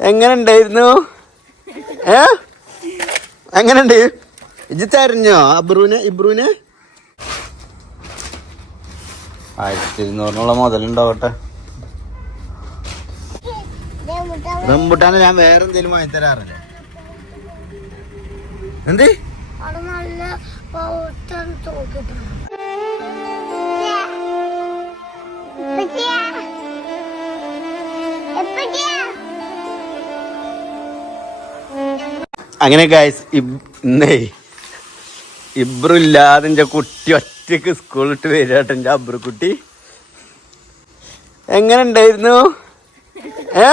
എങ്ങനെ ഉണ്ടായിരുന്നു ഏ? എങ്ങനുണ്ട് ഇജിത്തായിരുന്നോ തെരഞ്ഞോ? അബ്രൂനെ? ഇബ്രൂനെ? ആയിരത്തി ഇരുന്നൂറിനുള്ള മുതലുണ്ടാവട്ടെ. റംബുട്ടാനെ ഞാൻ വേറെ എന്തേലും വാങ്ങി തരാറില്ല എന്ത്? അങ്ങനെ ഗായ്സ് ഇന്നേ ഇബ്രു ഇല്ലാതെ എന്റെ കുട്ടി ഒറ്റയ്ക്ക് സ്കൂളിട്ട് വരികട്ടെ എന്റെ അബ്രു കുട്ടി. എങ്ങനെ ഉണ്ടായിരുന്നു? ഏ?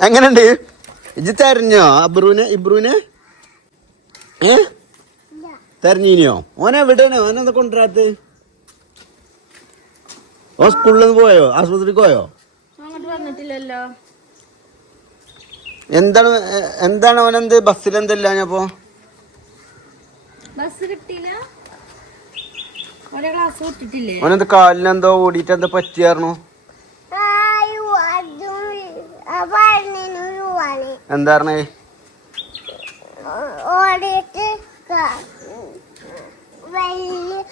എങ്ങനെ ഉണ്ട്? തെരഞ്ഞോ അബ്രുവിനെ ഇബ്രുവിനെ? ഏ? തെരഞ്ഞീനിയോ? ഓനെ എവിടെയാണ് ഓനെന്താ കൊണ്ടുവരാത്ത? ഓ സ്കൂളിൽ നിന്ന് പോയോ? ആശുപത്രിക്ക് പോയോ? അങ്ങോട്ട് വന്നിട്ടില്ലല്ലോ. എന്താണ് എന്താണ് അവനെന്ത് ബസ്സിൽ എന്തല്ല ബസ് കിട്ടിയില്ല. വിട്ടിട്ടില്ലേ അവനെന്ത് കാലിനെന്തോ ഓടിയിട്ട് എന്താ പറ്റിയായിരുന്നു എന്താ പറഞ്ഞേ? ഓടിയിട്ട് വലിയ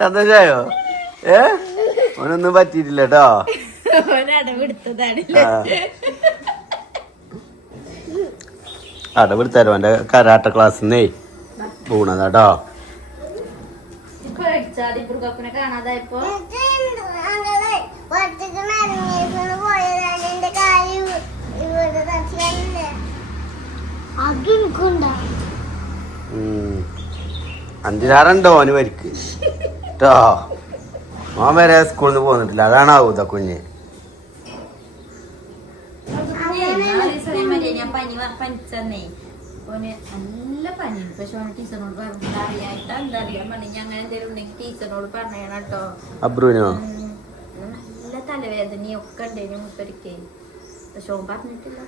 സന്തോഷായോ? ഏ? അവനൊന്നും പറ്റിയിട്ടില്ല കേട്ടോ അടവെടുത്താരോ അവന്റെ കരാട്ട ക്ലാസ്സിന്നേ പോണതാട്ടോ ഇപ്പൊ അടിച്ചാടി ബുർഗപ്പിനെ കാണാതായപ്പോ ഇത് ഞങ്ങൾ പുറത്തേക്ക് ഇറങ്ങിയപ്പോൾ പോയതാണ് എന്റെ കാര്യം ഇവിടെ തട്ടിയല്ലേ കാണാതായപ്പോ? അഞ്ചിനാറുണ്ടോ അവന് വരിക്ക് കേട്ടോ മോൻ വരെ സ്കൂളിൽ നിന്ന് പോന്നിട്ടില്ല. അതാണ് ആവൂത കുഞ്ഞ്. പനി പനിച്ചന്നേ. ഓന് നല്ല പനിയുണ്ട്. പക്ഷെ ടീച്ചറിനോട് പറഞ്ഞില്ല അറിയായിട്ട് എന്താ അറിയാൻ പറഞ്ഞു ഞാൻ അങ്ങനെ എന്തെങ്കിലും ഉണ്ടെങ്കിൽ ടീച്ചറിനോട് പറഞ്ഞേണം കേട്ടോ. അബ്രുവിനോ? നല്ല തലവേദനയും ഒക്കെ ഉണ്ടായിരുന്നു മുപ്പരിക്കേ. പക്ഷെ ഓൻ പറഞ്ഞിട്ടില്ല.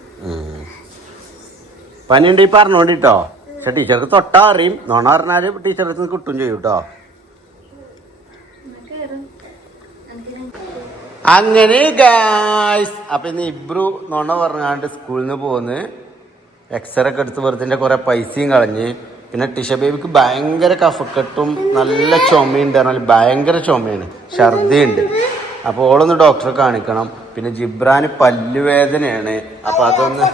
പനിയുണ്ട് ഈ പറഞ്ഞോണ്ടിട്ടോ. പക്ഷെ ടീച്ചർക്ക് തൊട്ടാ അറിയും. നോണ പറഞ്ഞാൽ ടീച്ചർക്ക് കിട്ടും ചെയ്യും കേട്ടോ അങ്ങനെ. ഗായ്സ് അപ്പൊ ഇന്ന് ഇബ്രു നോണ പറഞ്ഞാണ്ട് സ്കൂളിൽ നിന്ന് പോന്ന്. എക്സ്റേ ഒക്കെ എടുത്ത് വെറുതെ കുറെ പൈസയും കളഞ്ഞ്. പിന്നെ ടിഷ ബേബിക്ക് ഭയങ്കര കഫക്കെട്ടും നല്ല ചുമയുണ്ട് പറഞ്ഞാൽ ഭയങ്കര ചുമയാണ്. ഛർദിയുണ്ട്. അപ്പോൾ ഓളൊന്ന് ഡോക്ടറെ കാണിക്കണം. പിന്നെ ജിബ്രാന് പല്ലുവേദനയാണ്. അപ്പൊ അതൊന്ന്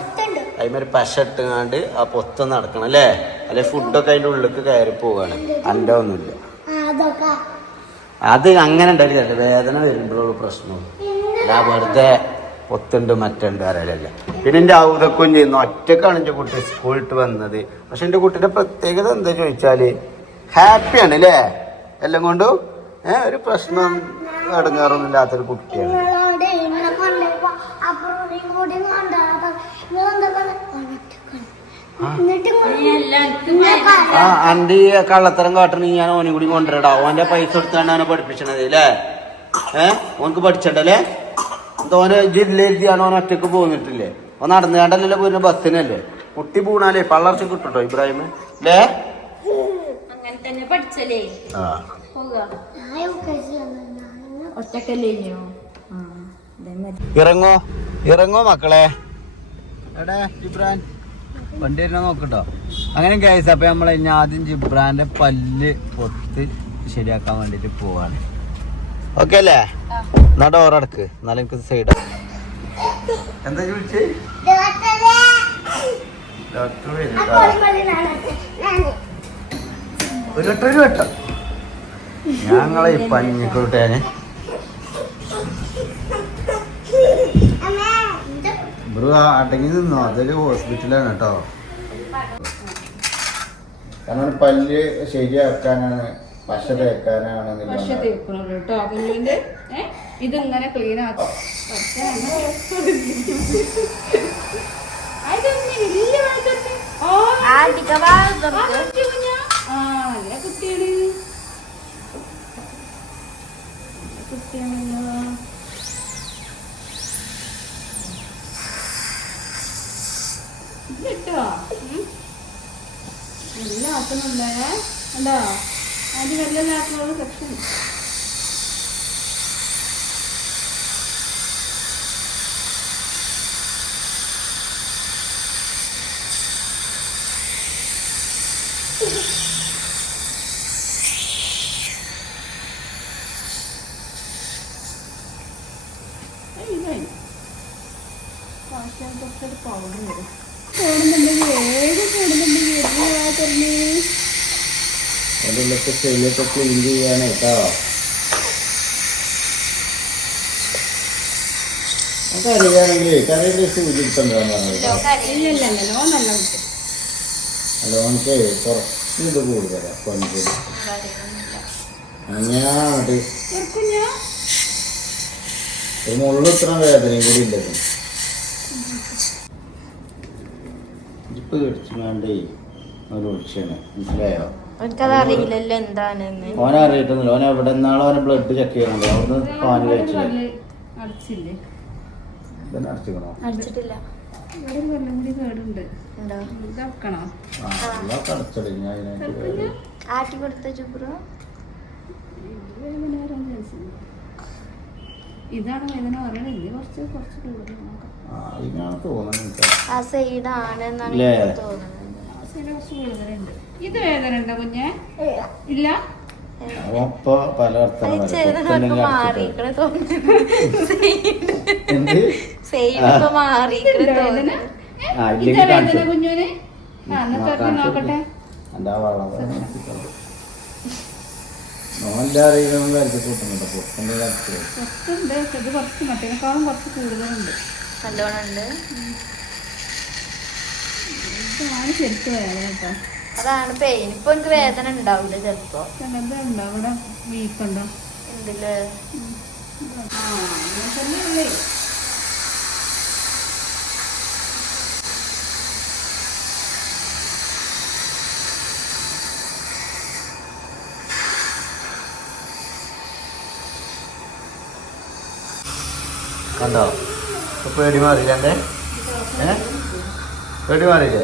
അതിമൊരു പശ ഇട്ടുകാണ്ട് ആ പൊത്തം നടക്കണം അല്ലേ? അല്ലെ ഫുഡൊക്കെ അതിന്റെ ഉള്ളിലേക്ക് കയറി പോവാണ്. അന്റെ ഒന്നുമില്ല. അത് അങ്ങനെ ഉണ്ടായിരിക്കും വേദന വരുമ്പോഴുള്ള പ്രശ്നം അല്ല വെറുതെ ഒത്തുണ്ട് മറ്റുണ്ട് അറിയില്ല പിന്നെ എന്റെ ഔതക്കുഞ്ഞ് ഇന്ന് ഒറ്റക്കാണ് എന്റെ കുട്ടി സ്കൂളിട്ട് വന്നത്. പക്ഷെ എന്റെ കുട്ടിയുടെ പ്രത്യേകത എന്താ ചോദിച്ചാൽ ഹാപ്പിയാണ് അല്ലേ? എല്ലാം കൊണ്ടും ഏഹ് ഒരു പ്രശ്നം അടങ്ങാറൊന്നും ഇല്ലാത്തൊരു കുട്ടിയാണ്. ആ. അണ്ടി കള്ളത്തരം കാട്ടണ ഞാൻ ഓനും കൂടി കൊണ്ടുവരടാ. ഓന്റെ പൈസ കൊടുത്താണ് അവനെ പഠിപ്പിച്ചണത് അല്ലേ? ഏഹ് ഓനക്ക് പഠിച്ചണ്ടല്ലേ? ഓന് ജില്ലയിലാണ് ഓൻ ഒറ്റയ്ക്ക് പോന്നിട്ടില്ലേ? ഓൻ നടന്നുകാണ്ടല്ലോ പോയിരുന്ന ബസ്സിനല്ലേ? കുട്ടി പൂണാലേ പള്ളർച്ച കിട്ടുട്ടോ ഇബ്രാഹിം അല്ലേ ഇറങ്ങോ. ഇറങ്ങോ മക്കളെ. എടേ ജിബ്രാൻ. വണ്ടി വരുന്ന നോക്കട്ടോ. അങ്ങനെ കേസ് അപ്പൊ നമ്മൾ ഇനി ആദ്യം ജിബ്രാന്റെ പല്ല് പൊത്ത് ശരിയാക്കാൻ വേണ്ടിട്ട് പോവാണ്. ഓക്കെ അല്ലേ? എന്നാ ഡോർ അടക്ക് എന്നാലും എനിക്ക് സൈഡ്. എന്താ ചോദിച്ചേ? ഡോക്ടർ ഒരു വട്ടം ഒരു വട്ടം. ഞങ്ങളെ ഈ പഞ്ഞിക്കോട്ടേന്. ബ്രോ അടങ്ങി നിന്നോ? അതൊരു ഹോസ്പിറ്റലാണ് കേട്ടോ. കാരണം പല്ല് ശരിയാക്കാനാണ് പശ തേക്കാനാണ് പക്ഷെ തേക്കണല്ലോ കേട്ടോ. കുഞ്ഞിന്റെ ഇതിങ്ങനെ ക്ലീൻ ആക്കാം. കിട്ടോ. എല്ലാം ആക്കുന്നുണ്ടേ. ഉണ്ടോ അത് വെള്ളമില്ലാത്തതാണ് പ്രശ്നം പൗഡർ കൂടുന്നുണ്ടെങ്കിൽ ഏത് പോകുന്നുണ്ടെങ്കിൽ അതിലൊക്കെ ചെല്ലൊക്കെ ക്ലീൻ ചെയ്യാണ് കേട്ടോ കറിയാണെങ്കിൽ കറിയുടെ സൂചി എടുത്തോണ്ടാന്ന് പറഞ്ഞത് ഇല്ലല്ലോ നല്ല കുട്ടി കുറച്ച് ഇത് കൂടുതലാ കൊഞ്ചത് അങ്ങനെയാണ്ട് ചെറുക്കുഞ്ഞാ? ഒരു മുള്ളു ഇത്ര വേദനയും കൂടി ഉണ്ടത് ഇപ്പൊ കടിച്ചു വേണ്ടേ ഒരു ഒഴിച്ചാണ് മനസ്സിലായോ? അറിയില്ലല്ലോ എന്താണെന്ന്. ഓനെ അറിയിട്ടൊന്നുമില്ല ഓനെ എവിടെ നിന്നാണോ ഓനെ ബ്ലഡ് ചെക്ക് ചെയ്യണല്ലോ അവിടുന്ന് പാൽ കഴിച്ചു. അടച്ചില്ലേ? ഇതന്നെ അടച്ചിക്കണോ അടിച്ചിട്ടില്ല. ഇവിടെ ഒരു വെള്ളം കൂടി കേടുണ്ട്. ഉണ്ടോ ഇതാക്കണോ? ആ എല്ലാം അടച്ചടി. ഞാൻ അതിനായിട്ട് വേറെ ആട്ടി കൊടുത്ത ചുബ്രു വേദന വരാൻ ചാൻസ് ഉണ്ട്. ഇതാണ് വേദന പറയണില്ലേ കുറച്ച് കുറച്ച് ആ സൈഡാണ് തോന്നുന്നത്. ഇത് വേദന ഉണ്ടോ കുഞ്ഞെ? ഇല്ല? അവൻ ഇപ്പൊ പല നോക്കട്ടെ. നോന്റെ അറിയുന്ന കാര്യത്തിൽ കൂട്ടുന്നുണ്ട്. കുറച്ചുണ്ട് പക്ഷെ കുറച്ച് മറ്റേനേക്കാളും കുറച്ച് കൂടുതലുണ്ട്. നല്ലോണം ഉണ്ട്. ശരിക്കും വേദന കേട്ടോ. അതാണ് പെയിൻ ഇപ്പൊ എനിക്ക് വേദന ഉണ്ടാവില്ല ചെലപ്പോ. വീക്കുണ്ടോ? തന്നെ കണ്ടോ? ഇപ്പൊ പേടി മാറിയില്ല പേടി മാറിയില്ലേ?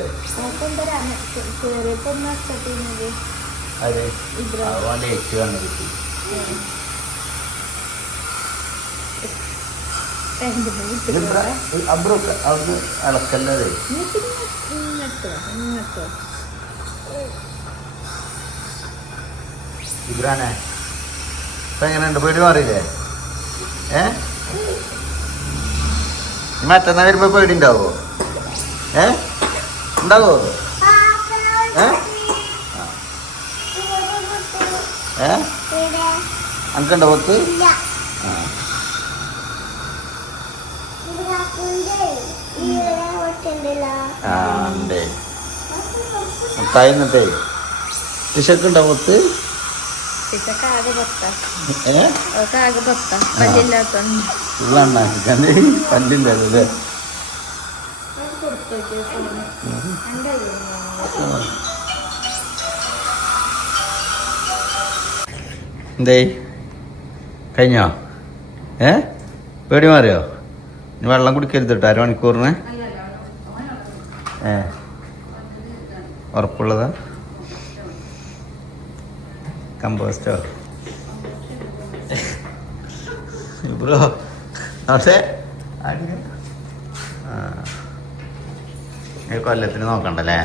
അത് അവന്റെ കിട്ടി. അബ്രൊക്കെ അവിടുന്ന് ഇങ്ങോട്ടോ ഇബ്രാനെ ഇപ്പൊ എങ്ങനെയുണ്ട് പേടി മാറിയില്ലേ? ഏ? മറ്റന്നാ വരുമ്പോ പേടി ഉണ്ടാവോ? ഏ? ഉണ്ടാവോ? ഏ? അനക്കുണ്ടോ പൊത്ത്? ആ. ആ ഉണ്ട്. മുട്ടായി എന്നിട്ടേ ടിഷക്ക് ഉണ്ടോ പൊത്ത്. ഇതൊക്കെ എന്തേ? കഴിഞ്ഞോ? ഏ? പേടി മാറിയോ? ഇനി വെള്ളം കുടിക്കരുത് കേട്ടോ. അരമണിക്കൂറിന് ഏ. ഉറപ്പുള്ളതാ. കമ്പോസ്റ്റോ. ബ്രോ. ഈ കൊല്ലത്തിന് നോക്കണ്ടല്ലേ?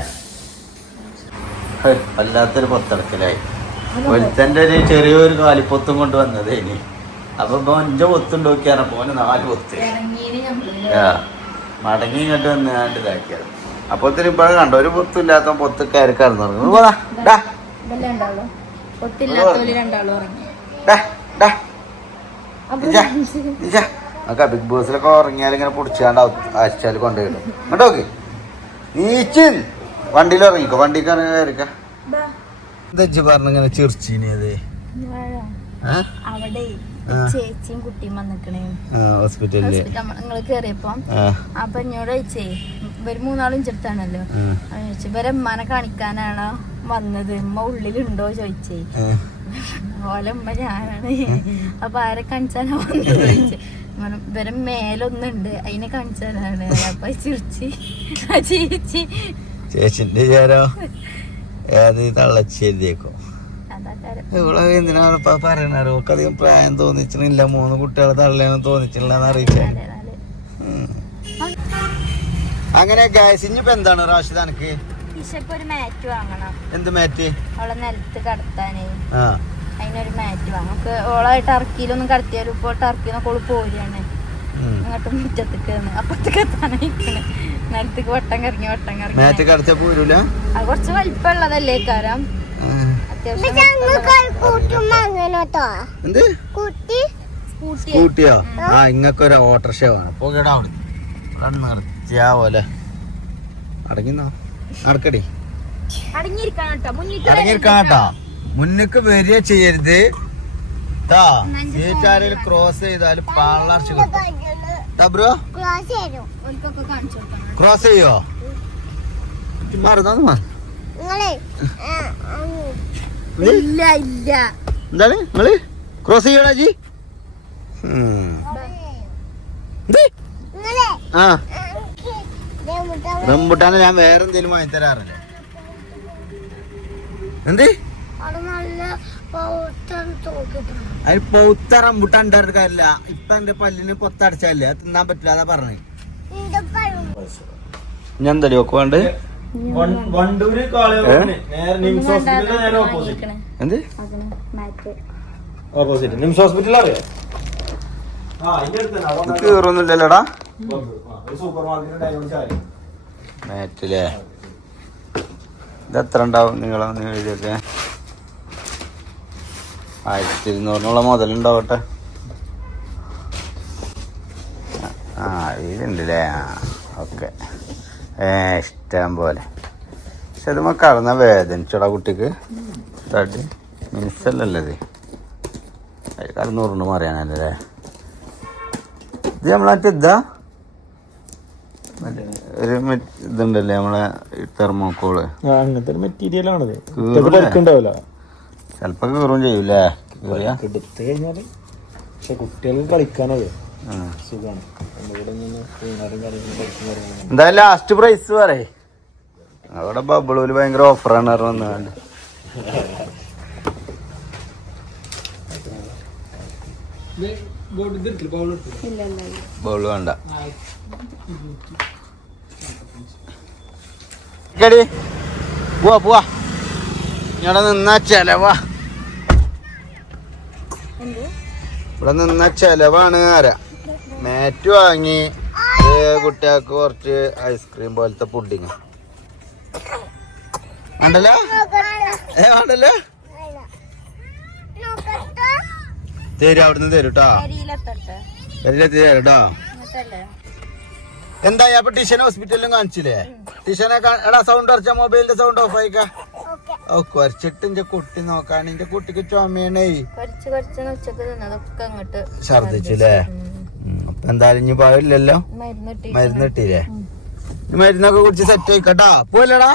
വല്ലാത്തൊരു പൊത്തടക്കലായി. ഒരുത്തന്റെ ഒരു ചെറിയൊരു കാലിപ്പൊത്തും കൊണ്ട് വന്നത് ഇനി. അപ്പൊ ഇപ്പൊ അഞ്ചോ പൊത്തുണ്ടോക്കിയാണ് പോന് നാല് പൊത്ത്. മടങ്ങി ഇങ്ങോട്ട് വന്ന് കണ്ട് ഇതാക്കിയത്. അപ്പൊ ഒത്തിരി ഇപ്പൊ കണ്ടോ ഒരു പൊത്തില്ലാത്ത പൊത്ത് കയറി കടന്നു പോടാ ഡാ. നമുക്ക് ബിഗ് ബോസിലൊക്കെ ഉറങ്ങിയാൽ ഇങ്ങനെ പൊടിച്ചാണ്ട് ആഴ്ചയിൽ കൊണ്ടുപോയിടും. ഇങ്ങോട്ട് നോക്ക്. നീച്ച് വണ്ടിയിൽ ഇറങ്ങിക്കോ വണ്ടിക്ക് കയറിക്ക? എന്താ പറഞ്ഞിങ്ങനെ ചിർച്ചീനിയത് അവിടെ. ചേച്ചിയും കുട്ടിയും വന്നിക്കണേ. ഹോസ്പിറ്റലിൽ. നിങ്ങൾ കേറിയപ്പോ അപ്പൊ എന്നോട് ചോദിച്ചേ ഇവർ മൂന്നാളും ചെറുത്താണല്ലോ ചോദിച്ചു ഇവരെ ഉമ്മാനെ കാണിക്കാനാണോ വന്നത്? ഉമ്മ ഉള്ളിലുണ്ടോ ചോദിച്ചേ. ഓലമ്മ ഞാനാണ്. അപ്പൊ ആരെ കാണിച്ചാനാ വന്നത് ചോദിച്ചേ. ഇവരെ മേലൊന്നുണ്ട് അതിനെ കാണിച്ചാനാണ്. അപ്പൊ ചിരിച്ച് ചേച്ചിന്റെ വിചാരോ? ഏത് ഇവിടെ എന്തിനാണ് ഇപ്പൊ പറയണത്? പ്രായം തോന്നിച്ചിട്ടില്ല. മൂന്ന് കുട്ടികളെ തള്ളിയാണ് തോന്നിച്ചിട്ടില്ല എന്ന് അറിയിച്ചേ. അങ്ങനെ ഗായസ് ഇനിയിപ്പോ എന്താണ് റാഷിദ് എനിക്ക് ഒരു മാറ്റ് വാങ്ങണം. എന്ത് മാറ്റ്? അവളെ നിലത്ത് കടത്താനേ. ആ. അതിനൊരു മാറ്റ് വാങ്ങും ഓളെ ടർക്കിയിലൊന്നും കടത്തിയാലും ഇപ്പോൾ ടർക്കിന്നൊക്കെ ഓൾ പോരുകയാണ് ഉം. അങ്ങോട്ട് മുറ്റത്തേക്ക് അപ്പുറത്തേക്ക് എത്താനായിക്കണ് നിലത്തേക്ക് വട്ടം കറങ്ങി വട്ടം കറങ്ങി. പോരൂല? അത് കുറച്ച് വലിപ്പമുള്ളതല്ലേ കാരം? എന്ത്? സ്കൂട്ടിയോ. ആ. ഇങ്ങക്ക് ഒരു ഓട്ടർഷ വേണം അപ്പൊ കേടാ അവിടെ. നിർത്തിയാ പോലെ. അടങ്ങിന്നോ? നടക്കടി. അടങ്ങിയിരിക്കാട്ടോ മുന്നിക്ക് വരിക ചെയ്യരുത്. ട്ടാ സീറ്റാരെങ്കിലും ക്രോസ് ചെയ്താൽ പാളർച്ച ബ്രോ. ഓൽക്കൊക്കെ കാണിച്ചു കൊടുക്കണം. ക്രോസ് ചെയ്യോ മറന്നു മാറി. ഇല്ല ഇല്ല. എന്താണ് നിങ്ങൾ? ക്രോസ് ചെയ്യണോ ജി? ആ. റംബുട്ടാനെ ഞാൻ വേറെ എന്തേലും വാങ്ങി തരാറില്ല? എന്ത്? അതിൽ പൗത്ത റംബുട്ടാൻ ഉണ്ടായിരുന്ന കാര്യമില്ല. ഇപ്പൊ എന്റെ പല്ലിന് പൊത്തടച്ചല്ലേ തിന്നാൻ പറ്റില്ല അതാ പറഞ്ഞേ. ഞാൻ എന്താ ഒക്കെ വേണ്ടത് വണ്ടൂര് നേരെ നിംസ് ഹോസ്പിറ്റലിന്റെ നേരെ ഓപ്പോസിറ്റ് എന്ത്? മാറ്റ്. ഓപ്പോസിറ്റ് നിംസ് ഹോസ്പിറ്റൽ അറിയാം? കയറൊന്നുമില്ലല്ലോടാ മാറ്റില്ലേ ഇത് എത്ര ഉണ്ടാവും നിങ്ങളെ എഴുതിയൊക്കെ? ആയിരത്തി ഇരുന്നൂറിനുള്ള മുതലുണ്ടാവട്ടെ ആ ഇതുണ്ടല്ലേ? ആ. ഓക്കെ ഏ ഇഷ്ടം പോലെ. പക്ഷെ ഇത് കടന്ന വേദനിച്ചോടാ കുട്ടിക്ക്. തടി. മിനിസല്ലല്ലേ ഇത്. മറിയാനല്ലേ ഇത് നമ്മളെ ഇതാ? ഒരു ഇതുണ്ടല്ലേ നമ്മളെ തെർമോക്കോൾ? അങ്ങനത്തെ ഒരു മെറ്റീരിയലാണത് ചിലപ്പോ കീറും ചെയ്യൂലേ? എടുത്തു കഴിഞ്ഞാൽ പക്ഷെ കുട്ടികൾക്ക് കളിക്കാനത്. സുഖമാണ്. എന്തായാലും ലാസ്റ്റ് പ്രൈസ് പറയേ. അവിടെ ബബിളൂൽ ഭയങ്കര ഓഫറാണ് ഇല്ല ബോൾ വേണ്ട. കേടി. പോവാ പോവാ. ഇവിടെ നിന്ന ചെലവാ. ഇവിടെ നിന്ന ചെലവാണ് ആരാ? മാറ്റ് വാങ്ങി. കുട്ടികൾക്ക് കുറച്ച് ഐസ്ക്രീം പോലത്തെ പുഡിങ്. വേണ്ടല്ലോ? ഏ വേണ്ടല്ലോ? തരും അവിടുന്ന് തരും കേട്ടോ തരും എന്തായി? അപ്പൊ ടിഷനെ ഹോസ്പിറ്റലിലും കാണിച്ചില്ലേ? ടിഷനെ എടാ സൗണ്ട് കുറച്ച മൊബൈലിന്റെ സൗണ്ട് ഓഫ് ആയിക്കാ. ഓ കുറച്ചിട്ട് എന്റെ കുട്ടി നോക്കാണ്. എന്റെ കുട്ടിക്ക് ചുമയണേ. ഛർദിച്ചില്ലേ എന്തായാലും ഇനി പാടില്ലല്ലോ മരുന്ന് ഇട്ടി മരുന്ന് കിട്ടിയില്ലേ? ഇനി മരുന്നൊക്കെ കുടിച്ച് സെറ്റ് ആയിക്കട്ടാ പോലടാ